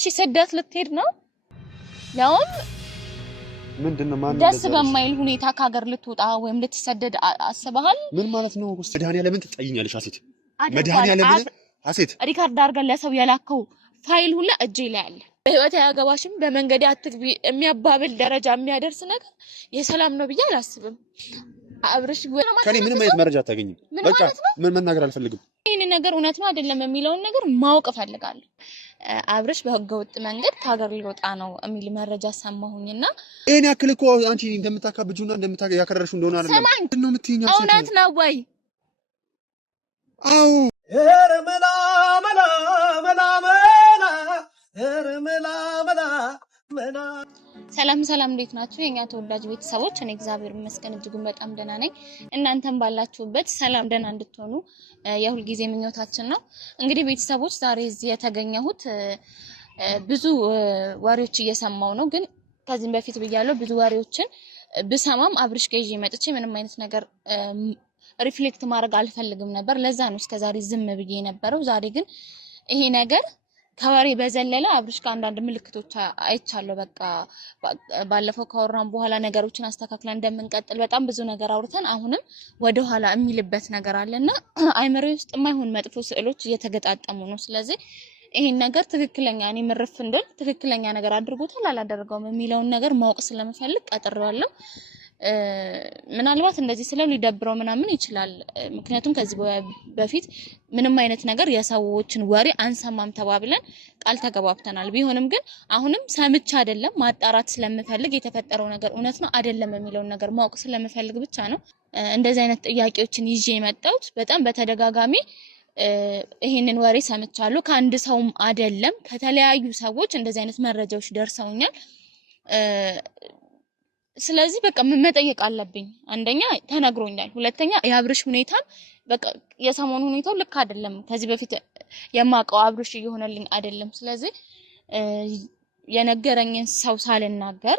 እሺ ስደት ልትሄድ ነው? ያውም ምንድነው ማን ደስ በማይል ሁኔታ ከሀገር ልትወጣ ወይም ልትሰደድ አስበሃል? ምን ማለት ነው? መድኃኒዓለምን ትጠይኛለሽ አሴት? መድኃኒዓለምን አሴት ሪካርድ አድርገን ለሰው የላከው ፋይል ሁላ እጄ ላይ አለ። በህይወት ያገባሽም በመንገድ አትግቢ የሚያባብል ደረጃ የሚያደርስ ነገር የሰላም ነው ብዬ አላስብም። አብርሽ ከኔ ምንም አይነት መረጃ አታገኝም። በቃ ምን መናገር አልፈልግም። ይሄን ነገር እውነት ነው አይደለም የሚለውን ነገር ማወቅ ፈልጋለሁ። አብርሽ በህገወጥ መንገድ ከሀገር ሊወጣ ነው የሚል መረጃ ሰማሁኝና እኔ ያክል እኮ አንቺ እንደምታካብጁና ያከረርሽው እንደሆነ አይደለም። ምንድን ነው የምትይኝ? እውነት ነው ወይ? አዎ ሄርመላ መላ መላ መላ ሄርመላ መላ መላ። ሰላም ሰላም፣ እንዴት ናችሁ የኛ ተወዳጅ ቤተሰቦች? እኔ እግዚአብሔር ይመስገን እጅጉን በጣም ደህና ነኝ። እናንተም ባላችሁበት ሰላም ደህና እንድትሆኑ የሁል ጊዜ ምኞታችን ነው። እንግዲህ ቤተሰቦች ዛሬ እዚህ የተገኘሁት ብዙ ወሬዎች እየሰማው ነው። ግን ከዚህም በፊት ብያለሁ ብዙ ወሬዎችን ብሰማም አብርሽ ጋር ይዤ መጥቼ ምንም አይነት ነገር ሪፍሌክት ማድረግ አልፈልግም ነበር። ለዛ ነው እስከዛሬ ዝም ብዬ የነበረው። ዛሬ ግን ይሄ ነገር ከወሬ በዘለለ አብርሽ ጋር አንዳንድ ምልክቶች አይቻለሁ። በቃ ባለፈው ካወራን በኋላ ነገሮችን አስተካክለን እንደምንቀጥል በጣም ብዙ ነገር አውርተን አሁንም ወደ ኋላ የሚልበት ነገር አለና አይምሮዬ ውስጥ የማይሆን መጥፎ ስዕሎች እየተገጣጠሙ ነው። ስለዚህ ይሄን ነገር ትክክለኛ እኔ ምርፍ እንደል ትክክለኛ ነገር አድርጎታል አላደረገውም የሚለውን ነገር ማወቅ ስለምፈልግ ቀጥሬዋለሁ። ምናልባት እንደዚህ ስለው ሊደብረው ምናምን ይችላል። ምክንያቱም ከዚህ በፊት ምንም አይነት ነገር የሰዎችን ወሬ አንሰማም ተባብለን ቃል ተገባብተናል። ቢሆንም ግን አሁንም ሰምቻ አይደለም ማጣራት ስለምፈልግ የተፈጠረው ነገር እውነት ነው አይደለም የሚለውን ነገር ማወቅ ስለምፈልግ ብቻ ነው እንደዚህ አይነት ጥያቄዎችን ይዤ የመጣሁት። በጣም በተደጋጋሚ ይሄንን ወሬ ሰምቻለሁ። ከአንድ ሰውም አይደለም ከተለያዩ ሰዎች እንደዚህ አይነት መረጃዎች ደርሰውኛል። ስለዚህ በቃ መጠየቅ አለብኝ። አንደኛ ተነግሮኛል፣ ሁለተኛ የአብርሽ ሁኔታ በቃ የሰሞኑ ሁኔታው ልክ አይደለም። ከዚህ በፊት የማውቀው አብርሽ እየሆነልኝ አይደለም። ስለዚህ የነገረኝን ሰው ሳልናገር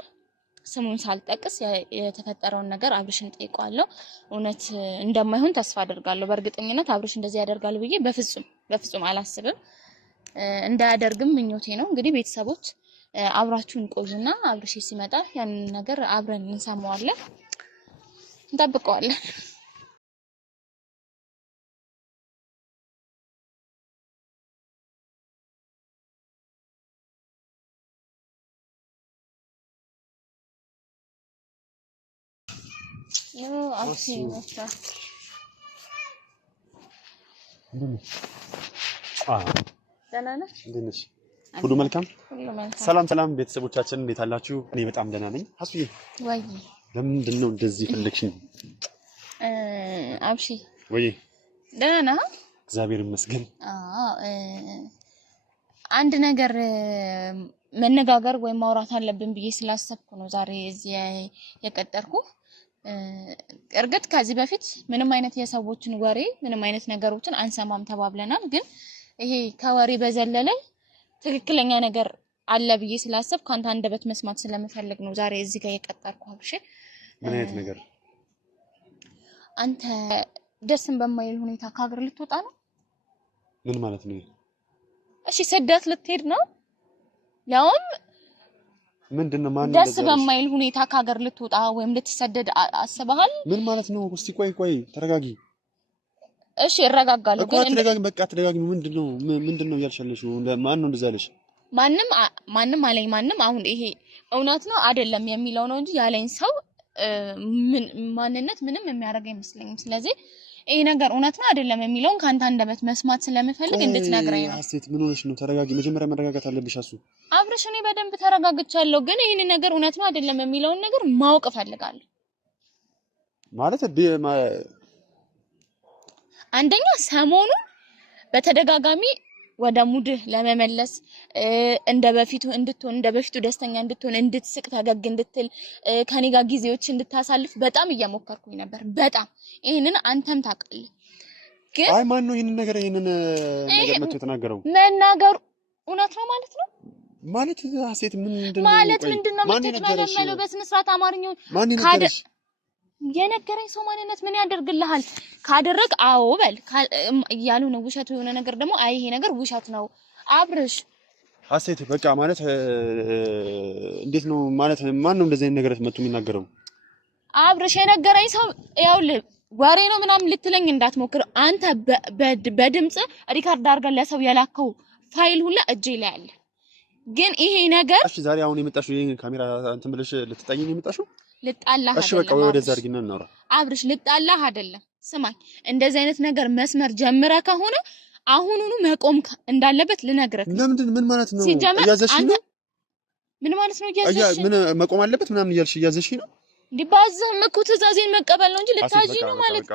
ስሙን ሳልጠቅስ የተፈጠረውን ነገር አብርሽን ጠይቀዋለሁ። እውነት እንደማይሆን ተስፋ አደርጋለሁ። በእርግጠኝነት አብርሽ እንደዚህ ያደርጋል ብዬ በፍጹም አላስብም። እንዳያደርግም ምኞቴ ነው። እንግዲህ ቤተሰቦች አብራችሁን ቆዩና አብርሽ ሲመጣ ያን ነገር አብረን እንሰማዋለን፣ እንጠብቀዋለን። ሁሉ መልካም። ሰላም ሰላም ቤተሰቦቻችን እንዴት አላችሁ? እኔ በጣም ደህና ነኝ። አሱዬ ወይ ለምንድን ነው እንደዚህ ፈለግሽኝ? አብሺ ወይ ደህና ነህ? እግዚአብሔር ይመስገን። አንድ ነገር መነጋገር ወይ ማውራት አለብን ብዬ ስላሰብኩ ነው ዛሬ እዚህ የቀጠርኩ። እርግጥ ከዚህ በፊት ምንም አይነት የሰዎችን ወሬ ምንም አይነት ነገሮችን አንሰማም ተባብለናል። ግን ይሄ ከወሬ በዘለለ ትክክለኛ ነገር አለ ብዬ ስላሰብኩ ካንተ አንደበት መስማት ስለምፈልግ ነው ዛሬ እዚህ ጋር የቀጠርኩ። አብሽ ምን አይነት ነገር? አንተ ደስን በማይል ሁኔታ ከሀገር ልትወጣ ነው? ምን ማለት ነው? እሺ ስደት ልትሄድ ነው? ያውም ምንድነው ማን ደስ በማይል ሁኔታ ከሀገር ልትወጣ ወይም ልትሰደድ አስበሃል? ምን ማለት ነው? እስቲ ቆይ ተረጋጊ። እሺ እረጋጋለሁ። ግን ተረጋጊ። ምንድነው እያልሻለሽ? ማን ነው እንደዛ ያለሽ? ማንም አለኝ። ማንም አሁን ይሄ እውነት ነው አይደለም የሚለው ነው እንጂ ያለኝ ሰው ማንነት ምንም የሚያደርግ አይመስለኝም። ስለዚህ ይሄ ነገር እውነት ነው አይደለም የሚለውን ካንተ አንደበት መስማት ስለምፈልግ እንድትነግረኝ ነው። አሴት ምን ሆነሽ ነው? ተረጋጊ። መጀመሪያ መረጋጋት አለብሽ። አብርሽ እኔ በደንብ ተረጋግቻለሁ። ግን ይሄን ነገር እውነት ነው አይደለም የሚለውን ነገር ማወቅ እፈልጋለሁ። ማለት አንደኛ ሰሞኑን በተደጋጋሚ ወደ ሙድህ ለመመለስ እንደ በፊቱ ደስተኛ እንድትሆን፣ እንድትስቅ፣ ፈገግ እንድትል፣ ከኔ ጋር ጊዜዎች እንድታሳልፍ በጣም እየሞከርኩኝ ነበር። በጣም ይሄንን አንተም ታውቃለህ። ግን አይ ማን ነው ይሄንን ነገር መጥቶ የተናገረው? መናገሩ እውነት ነው ማለት ነው ማለት አሴት ምንድነው የምትመለመለው? በስነ ስርዓት አማርኛው የነገረኝ ሰው ማንነት ምን ያደርግልሃል? ካደረግ አዎ በል እያሉ ነው። ውሸት የሆነ ነገር ደግሞ አይ ይሄ ነገር ውሸት ነው አብርሽ ሀሴት በቃ ማለት እንዴት ነው ማለት ማን ነው እንደዚህ አይነት ነገር መጥቶ የሚናገረው? አብርሽ የነገረኝ ሰው ይኸውልህ ወሬ ነው ምናምን ልትለኝ እንዳትሞክር። አንተ በድምጽ ሪካርድ አድርገን ለሰው የላከው ፋይል ሁላ እጄ ላይ አለ። ግን ይሄ ነገር እሺ ዛሬ አሁን የመጣሽው ይሄን ካሜራ እንትን ብለሽ ልትጠይኝ ነው የመጣሽው? ልጣላህ አይደለም። እሺ በቃ ወደዛ አድርጊና እናውራ። አብርሽ ልጣላህ አይደለም። ስማኝ እንደዚህ አይነት ነገር መስመር ጀምረ ከሆነ አሁኑኑ መቆም እንዳለበት ልነግርህ። ለምንድን ምን ማለት ነው? እያዘሽኝ ነው? ምን ማለት ነው እያዘሽ? ምን መቆም አለበት ምናምን እያልሽ እያዘሽኝ ነው? እንዲባዝህም እኮ ትዕዛዜን መቀበል ነው እንጂ ልታጂ ነው ማለት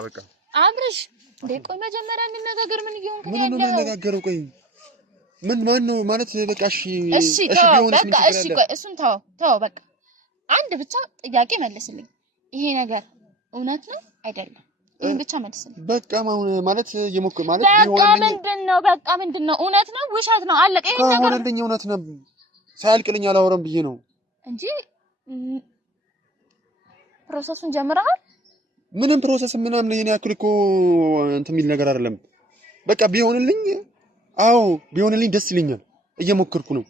አብርሽ። እንዴ ቆይ መጀመሪያ እንነጋገር። ምን እየሆንክ ነው ያለው? ምን ነው እንነጋገረው? ቆይ ምን ማን ነው ማለት በቃ እሺ ቢሆንስ ምን ችግር አለ? ቆይ እሱን ተው በቃ አንድ ብቻ ጥያቄ መልስልኝ። ይሄ ነገር እውነት ነው አይደለም? ይሄን ብቻ መልስልኝ። በቃ ማለት የሞከ ማለት በቃ ምንድነው? በቃ ምንድነው? እውነት ነው ውሸት ነው? አለቀ። ይሄን ነገር ሆነልኝ። እውነት ነው ሳያልቅልኝ አላወራም ብዬ ነው እንጂ ፕሮሰሱን ጀምረሃል? ምንም ፕሮሰስ ምናምን ይሄን ያክል እኮ እንትን የሚል ነገር አይደለም። በቃ ቢሆንልኝ አዎ ቢሆንልኝ ደስ ይለኛል። እየሞከርኩ ነው።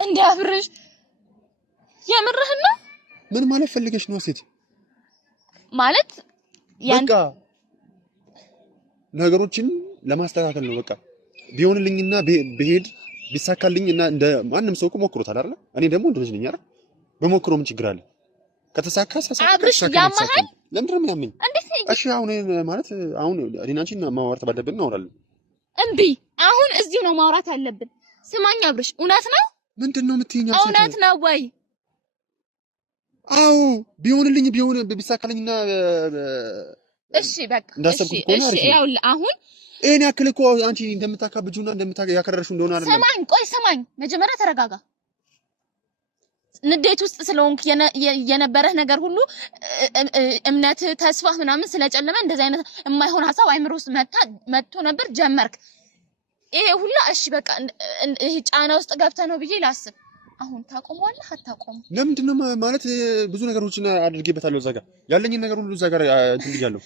እንዴ አብርሽ የምርህን ነው? ምን ማለት ፈልገሽ ነው ሴት? ማለት በቃ ነገሮችን ለማስተካከል ነው። በቃ ቢሆንልኝና በሄድ ቢሳካልኝና እንደ ማንም ሰው እኮ ሞክሮታል አይደል? እኔ ደግሞ እንደዚህ ነኝ አይደል? በሞክረው ምን ችግር አለ? ከተሳካ አብርሽ ያማሃል። ለምንድን ነው የሚያመኝ? እሺ አሁን ማለት አሁን እኔና አንቺ ማውራት ባለብን እናወራለን። እምቢ አሁን እዚሁ ነው ማውራት ያለብን። ስማኝ አብርሽ እውነት ነው? ምንድነው የምትይኝ? እውነት ነው ወይ? አዎ ቢሆንልኝ ቢሆን ቢሳካልኝና እሺ በቃ እሺ ያውልህ አሁን እኔ ያክል እኮ አንቺ እንደምታካብጁና እንደምታያከረርሹ እንደሆነ አይደለም። ስማኝ ቆይ ስማኝ መጀመሪያ ተረጋጋ። ንዴት ውስጥ ስለሆንክ የነበረህ ነገር ሁሉ እምነት ተስፋ ምናምን ስለጨለመ እንደዚህ አይነት የማይሆን ሐሳብ አይምሮ ውስጥ መጥቶ ነበር ጀመርክ። ይሄ ሁላ እሺ በቃ ይሄ ጫና ውስጥ ገብተህ ነው ብዬ ላስብ። አሁን ታቆመዋለህ አታቆም? ለምንድን ነው ማለት ብዙ ነገሮችን አድርጌበታለሁ። እዛ ጋር ያለኝን ነገር ሁሉ እዛ ጋር እንትን ብያለሁ።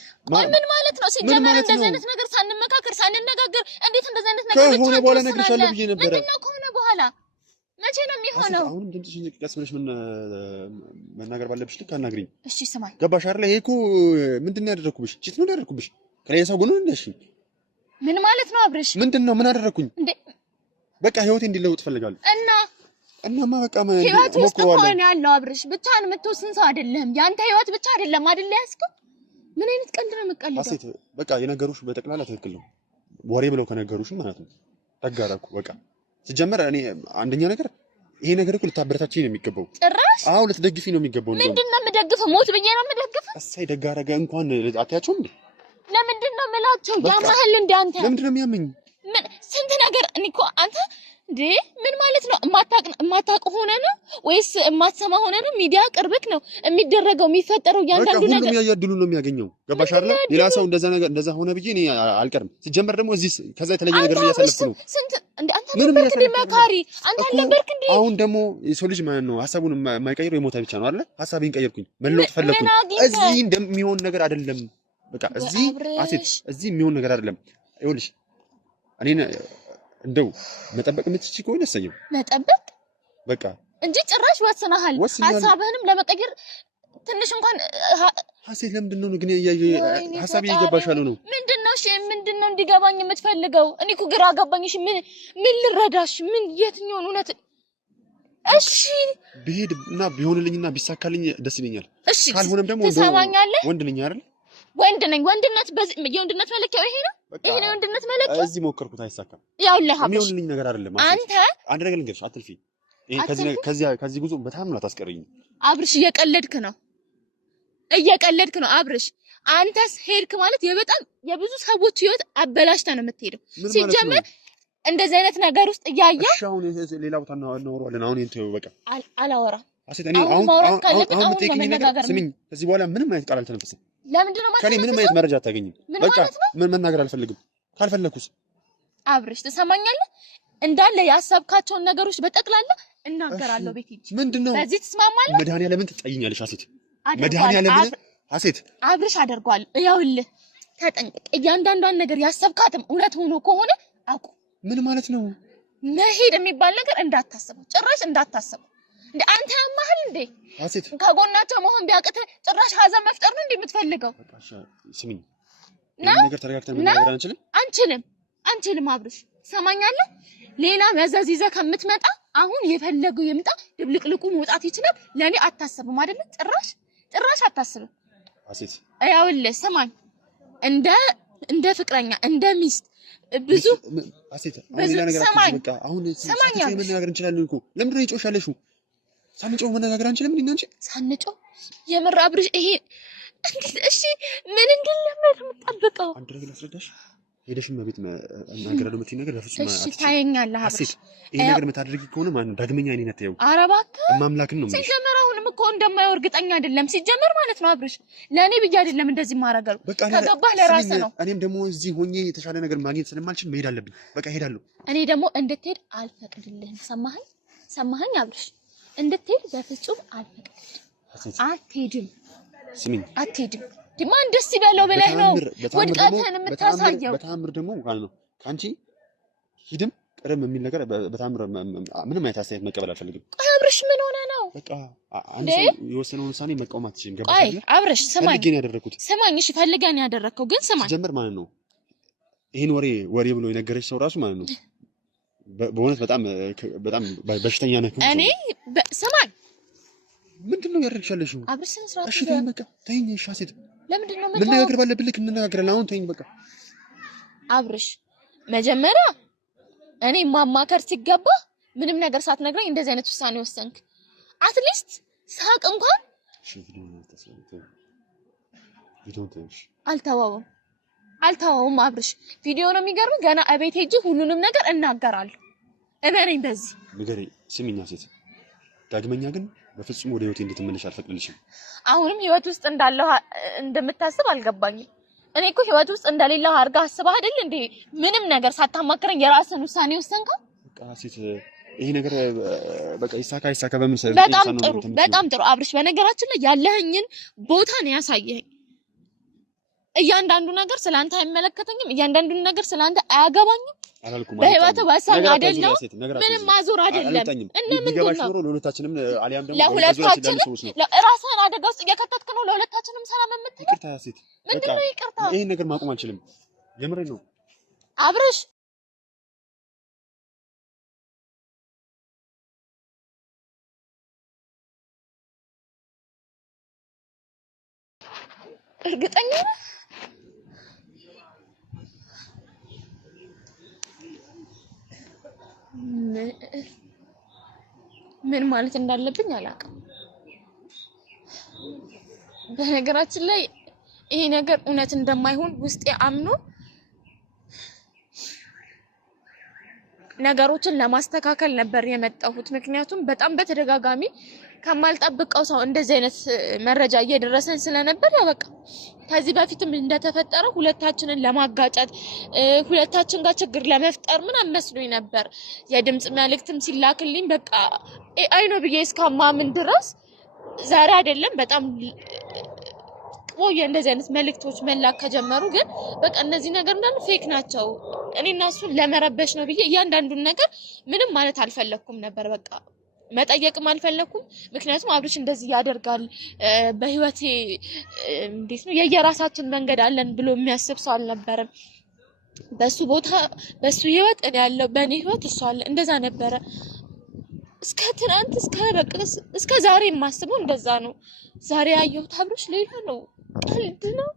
ምን ማለት ነው? ሲጀመር እንደዚህ አይነት ነገር ሳንመካከር ሳንነጋገር እንዴት እንደዚህ አይነት ነገር ብቻ ከሆነ በኋላ ነግሬሻለሁ ብዬ ነበር። ምንድነው ከሆነ በኋላ መቼ ነው የሚሆነው? አሁንም ድምፅሽን ቀስ ብለሽ መናገር ባለብሽ ልክ አናግሪኝ። እሺ ስማኝ፣ ገባሽ አይደል? ይሄ እኮ ምንድን ነው ያደረኩብሽ? ቺት ነው ያደረኩብሽ? ከሌላ ሰው ጎን እንደሽ ምን ማለት ነው አብርሽ? ምንድን ነው ምን አደረኩኝ? እንዴ በቃ ህይወቴ እንዲለውጥ ፈልጋለሁ። እናማ በቃ ህይወት ውስጥ ሆነ ያለው አብርሽ ብቻህን የምትወስን ሰው አይደለም። ያንተ ህይወት ብቻ አይደለም አይደል ያስከው? ምን አይነት ቀልድ ነው የምትቀልደው? አሴት በቃ የነገሩሽ በጠቅላላ ትክክል ነው። ወሬ ብለው ከነገሩሽ ማለት ነው ተጋራኩ። በቃ ሲጀመር እኔ አንደኛ ነገር ይሄ ነገር እኮ ልታበረታችኝ ነው የሚገባው። ጭራሽ አዎ ልትደግፊ ነው የሚገባው። ምንድነው የምደግፈው? ሞት ብዬ ነው የምደግፈው? እሰይ ደግ አደረገ እንኳን አትያቸውም እንዴ? ለምንድነው የምላቸው? ያማህል እንደ አንተ ለምንድነው የሚያመኝ? ምን ስንት ነገር እኔ እኮ አንተ እንዴ ምን ማለት ነው? የማታውቅ ሆነ ነው ወይስ የማትሰማ ሆነ ነው? ሚዲያ ቅርብክ ነው የሚደረገው የሚፈጠረው እያንዳንዱ ነገር ሁሉም ያያድሉ ነው የሚያገኘው። ገባሽ አይደል? ሌላ ሰው እንደዛ ሆነ ብዬ እኔ አልቀርም። ሲጀመር ደግሞ እዚህ ከዛ የተለየ ነገር እያሳለፍኩ ነው። ስንት እንዴ አንተ ነበርክ እንደ መካሪ አንተ አልነበርክ እንዴ? አሁን ደግሞ የሰው ልጅ ማለት ነው ሀሳቡን የማይቀይረው የሞተ ብቻ ነው አይደል? ሀሳቤን ቀየርኩኝ፣ መለወጥ ፈለኩኝ። እዚህ እንደሚሆን ነገር አይደለም። በቃ እዚህ አሴት እዚህ የሚሆን ነገር አይደለም። ይኸውልሽ እኔን እንደው መጠበቅ የምትችይ ከሆነ እሰየው። መጠበቅ በቃ እንጂ ጭራሽ ወስነሃል። ሀሳብህንም ለመቀየር ትንሽ እንኳን ሀሴት ለምንድን ነው ግን ሀሳብ እየገባሻል ነው? ምንድነው? እሺ ምንድነው እንዲገባኝ የምትፈልገው? እኔ እኮ ግራ ገባኝ። እሺ ምን ልረዳሽ? ምን የትኛውን እውነት? እሺ ብሄድ እና ቢሆንልኝና ቢሳካልኝ ደስ ይለኛል። እሺ ካልሆነም ደግሞ ትሰማኛለህ? ወንድ ነኝ አይደል? ወንድ ነኝ። ወንድነት የወንድነት መለኪያው ይሄ ነው። ይሄ ነው የወንድነት መለኪያው። እዚህ ሞከርኩት አይሳካም። ያውልህ አብሽ የሚሆንልኝ ነገር አይደለም። አንተ አንድ ነገር ልንገርሽ፣ አትልፊ። ይሄ ከዚህ ጉዞ በጣም ነው አታስቀርኝ። አብርሽ እየቀለድክ ነው አብርሽ። አንተስ ሄድክ ማለት በጣም የብዙ ሰዎች ህይወት አበላሽታ ነው የምትሄደው። ሲጀመር እንደዚህ አይነት ነገር ውስጥ እያያ እሺ አሁን ሌላ ቦታ እናወራለን። አሁን እንትን በቃ አላወራም። አሴት እኔ አሁን የምትጠይቂኝ ነገር ስሚኝ፣ ከዚህ በኋላ ምንም አይነት ቃል አልተነፈስም። ለምንድን ነው ማለት ከኔ ምንም አይነት መረጃ አታገኝም። በቃ ምን መናገር አልፈልግም። ካልፈለኩስ አብርሽ ትሰማኛለህ? እንዳለ ያሰብካቸውን ነገሮች በጠቅላላ እናገራለሁ። ቤት ሂጅ። ምንድነው? በዚህ ትስማማለህ? መድኃኒዓለምን ትጠይኛለሽ አሴት። መድኃኒዓለምን አሴት አብርሽ አደርገዋለሁ። ይኸውልህ ተጠንቀቅ። እያንዳንዷን ነገር ያሰብካትም እውነት ሆኖ ከሆነ አቁ። ምን ማለት ነው? መሄድ የሚባል ነገር እንዳታስበው፣ ጭራሽ እንዳታስበው። እንዴ አንተ ያማህል እንዴ? አሴት ከጎናቸው መሆን ቢያቅተ ጭራሽ ሀዘን መፍጠር ነው እንዴ የምትፈልገው? ስሚኝ፣ ይሄን ነገር ተረጋግተን መናገር አንችልም አብርሽ፣ ሰማኛለህ? ሌላ መዘዝ ይዘህ ከምትመጣ አሁን የፈለገው ይምጣ፣ ድብልቅልቁ መውጣት ይችላል። ለኔ አታስብም አይደለ? ጭራሽ አታስብም አሴት። ያውልህ ስማኝ፣ እንደ ፍቅረኛ እንደ ሚስት ብዙ አሴት፣ አሁን ሌላ ነገር በቃ አሁን ሳንጮህ መነጋገር እንችላለን እኮ። ለምንድን ነው የጮሻለሽው? ሳንጮህ መነጋገር አንችልም እንዴ? አንቺ ሳንጮህ የምር አብርሽ፣ ይሄ እንዴት? እሺ ምን እንደለመድ የምትጠብቀው? አንድ ነገር ላስረዳሽ። ሄደሽም በቤት እናገራለሁ የምትይኝ ነገር ለፍጹም እሺ ታየኛለህ አብርሽ። ይሄ ነገር የምታደርጊ ከሆነ ማን ዳግመኛ እኔን አታየው። ኧረ እባክህ ማምላክን ነው ማለት ሲጀመር አሁንም እኮ እንደማየው እርግጠኛ አይደለም ሲጀመር ማለት ነው አብርሽ። ለኔ ብዬ አይደለም እንደዚህ ማረጋሉ፣ ከገባህ ለራስህ ነው። እኔም ደግሞ እዚህ ሆኜ የተሻለ ነገር ማግኘት ስለማልችል መሄድ አለብኝ። በቃ እሄዳለሁ። እኔ ደግሞ እንድትሄድ አልፈቅድልህም። ሰማኸኝ አብርሽ? እንድትሄድ በፍጹም አልፈቅድልህም። አትሄድም። ስሚኝ፣ አትሄድም። ማን ደስ ይበለው ብለህ ነው ውድቀትህን የምታሳየው? በተአምር ደግሞ ማለት ነው ካንቺ ሂድም ቀደም የሚል ነገር በተአምር ምንም አይነት አስተያየት መቀበል አልፈልግም። አብርሽ ምን ሆነ ነው? በቃ አንድ ሰው የወሰነውን ውሳኔ መቃወም አትችልም። ገባሽ አይደል? አብርሽ ስማኝ፣ ፈልጌ ነው ያደረኩት። ስማኝ፣ እሺ ፈልገህ ነው ያደረከው፣ ግን ስማኝ ጀመር ማለት ነው ይሄን ወሬ ብሎ የነገረች ሰው ራሱ ማለት ነው በእውነት በጣም በሽተኛ ነህ። እኔ ስማኝ፣ ምንድነው ያደርግሻለሽው? አብርሽ ስነ ስርዓት እሺ ተይኝ፣ በቃ ተይኝ። እሺ አሴት፣ ለምንድን ነው መነጋገር ባለብን ልክ እንነጋገራለን። አሁን ተይኝ በቃ። አብርሽ መጀመሪያ እኔ ማማከር ሲገባ ምንም ነገር ሳትነግረኝ እንደዚህ አይነት ውሳኔ ወሰንክ። አትሊስት ሳቅ እንኳን አልተወውም አብርሽ። ቪዲዮ ነው የሚገርም። ገና እቤት ሄጄ ሁሉንም ነገር እናገራለሁ። እመነኝ በዚህ ንገሪ። ስሚኝ አሴት፣ ዳግመኛ ግን በፍጹም ወደ ህይወቴ እንድትመለሽ አልፈቅድልሽም። አሁንም ህይወት ውስጥ እንዳለው እንደምታስብ አልገባኝም። እኔ እኮ ህይወት ውስጥ እንደሌለው አድርጋ አስበህ አይደል እንዴ ምንም ነገር ሳታማክረኝ የራስን ውሳኔ ወሰንከው? በቃ ሴት፣ ይሄ ነገር በቃ ይሳካ በምን ሰው በጣም ጥሩ አብርሽ። በነገራችን ላይ ያለህኝን ቦታ ነው ያሳየኸኝ። እያንዳንዱ ነገር ስላንተ አይመለከተኝም፣ እያንዳንዱ ነገር ስላንተ አያገባኝም። በህይወት ወሰን አይደለም፣ ምንም ማዞር አይደለም። ለሁለታችንም አሊያም ደግሞ ራስህን አደጋ ውስጥ እየከተትክ ነው። ለሁለታችንም ሰላም የምትለው ይቅርታ ሴት፣ ምንድነው ይቅርታ? ይሄን ነገር ማቆም አልችልም። የምሬን ነው አብርሽ። እርግጠኛ ነህ? ምን ማለት እንዳለብኝ አላውቅም። በነገራችን ላይ ይሄ ነገር እውነት እንደማይሆን ውስጤ አምኖ ነገሮችን ለማስተካከል ነበር የመጣሁት። ምክንያቱም በጣም በተደጋጋሚ ከማልጠብቀው ሰው እንደዚህ አይነት መረጃ እየደረሰን ስለነበር ያው በቃ ከዚህ በፊትም እንደተፈጠረ ሁለታችንን ለማጋጨት ሁለታችን ጋር ችግር ለመፍጠር ምናምን መስሎኝ ነበር። የድምጽ መልእክትም ሲላክልኝ በቃ አይ ነው ብዬ እስከማምን ድረስ ዛሬ አይደለም በጣም ቆየ እንደዚህ አይነት መልእክቶች መላክ ከጀመሩ። ግን በቃ እነዚህ ነገር እንዳሉ ፌክ ናቸው። እኔና እሱን ለመረበሽ ነው ብዬ እያንዳንዱን ነገር ምንም ማለት አልፈለኩም ነበር። በቃ መጠየቅም አልፈለኩም። ምክንያቱም አብርሽ እንደዚህ ያደርጋል በህይወቴ እንዴት ነው የየራሳችን መንገድ አለን ብሎ የሚያስብ ሰው አልነበረም። በሱ ቦታ በሱ ህይወት እኔ ያለው በእኔ ህይወት እሱ አለ። እንደዛ ነበረ እስከ ትናንት እስከ ዛሬ የማስበው እንደዛ ነው። ዛሬ ያየሁት አብርሽ ሌላ ነው። ቀልድ ነው።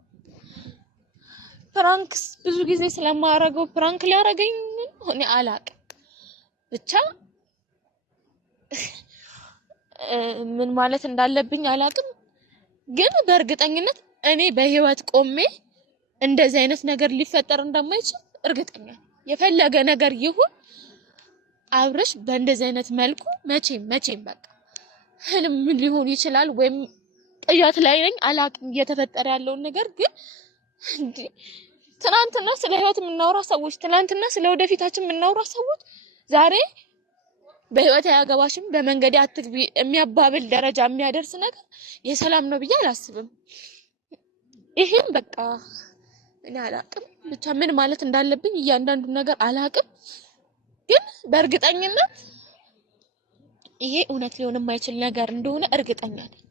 ፕራንክስ ብዙ ጊዜ ስለማያረገው ፕራንክ ሊያረገኝ እኔ አላቅም። ብቻ ምን ማለት እንዳለብኝ አላቅም። ግን በእርግጠኝነት እኔ በህይወት ቆሜ እንደዚህ አይነት ነገር ሊፈጠር እንደማይችል እርግጠኛ ነኝ። የፈለገ ነገር ይሁን አብርሽ በእንደዚህ አይነት መልኩ መቼም በቃ ህልም ሊሆን ይችላል ወይም ቅያት ላይ ነኝ አላቅም እየተፈጠረ ያለውን ነገር። ግን እንዴ ትናንትና ስለ ህይወት የምናወራ ሰዎች፣ ትናንትና ስለ ወደፊታችን የምናወራ ሰዎች ዛሬ በህይወት አያገባሽም በመንገድ አትግቢ የሚያባብል ደረጃ የሚያደርስ ነገር የሰላም ነው ብዬ አላስብም። ይሄን በቃ እኔ አላቅም። ብቻ ምን ማለት እንዳለብኝ እያንዳንዱ ነገር አላቅም። ግን በእርግጠኝነት ይሄ እውነት ሊሆን የማይችል ነገር እንደሆነ እርግጠኛ ነኝ።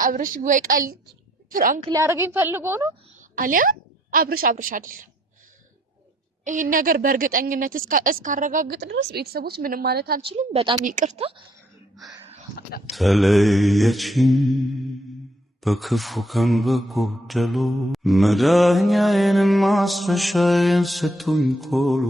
አብርሽ ወይ ቃል ፍራንክ ሊያደርገኝ ፈልጎ ነው አሊያ አብርሽ አይደለም። ይሄን ነገር በእርግጠኝነት እስካረጋግጥ ድረስ ቤተሰቦች ምንም ማለት አልችልም። በጣም ይቅርታ። ተለየችኝ በክፉ ቀን በጎደሎ መዳኛዬን ማስረሻዬን ሰጡኝ ኮሎ